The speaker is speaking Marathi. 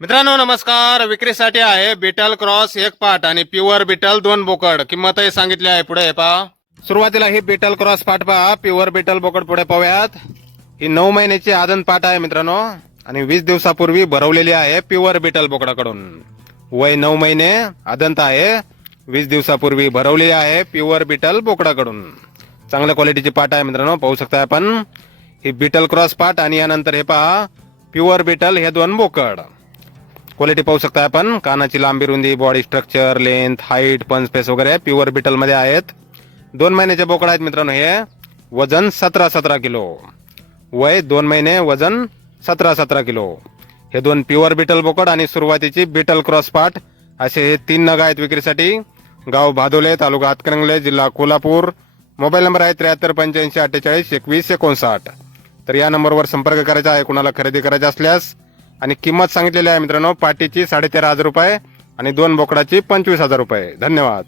मित्रांनो नमस्कार. विक्रीसाठी आहे बीटल क्रॉस एक पाट आणि प्युअर बीटल 2 बोकड. किंमतही सांगितली आहे पुढे पहा. सुरुवातीला ही बीटल क्रॉस पाट पहा. प्युअर बीटल बोकड पुढे पाहूयात. ही 9 महिन्याची आदन पाट आहे मित्रांनो आणि 20 दिवसापूर्वी भरवलेली आहे प्युअर बीटल बोकडाकडून. वय 9 महिने आदंत आहे. 20 दिवसापूर्वी भरवलेली आहे प्युअर बीटल बोकडाकडून. चांगल्या क्वालिटीची पाट आहे मित्रांनो, पाहू शकता आपण. ही बीटल क्रॉस पाट आणि यानंतर हे पहा प्युअर बीटल हे 2 बोकड. क्वालिटी पाहू शकता आपण. कानाची लांबी, रुंदी, बॉडी स्ट्रक्चर, लेंथ, हाईट, पंच स्पेस वगैरे प्युअर बीटल मध्ये आहेत. 2 महिन्याचे बोकड आहेत मित्रांनो हे. वजन 17 किलो. वय 2 महिने, वजन 17 किलो. हे 2 प्युअर बीटल बोकड आणि सुरुवातीची बीटल क्रॉस पाट असे हे 3 नग आहेत विक्रीसाठी. गाव भादोले, तालुका हातकणंगले, जिल्हा कोल्हापूर. मोबाईल नंबर आहे 7385482159. तर या नंबरवर संपर्क करायचा आहे कुणाला खरेदी करायची असल्यास. आणि किंमत सांगितलेली आहे मित्रांनो पाटीची 13,500 रुपये आणि 2 बोकडाची 25,000 रुपये. धन्यवाद.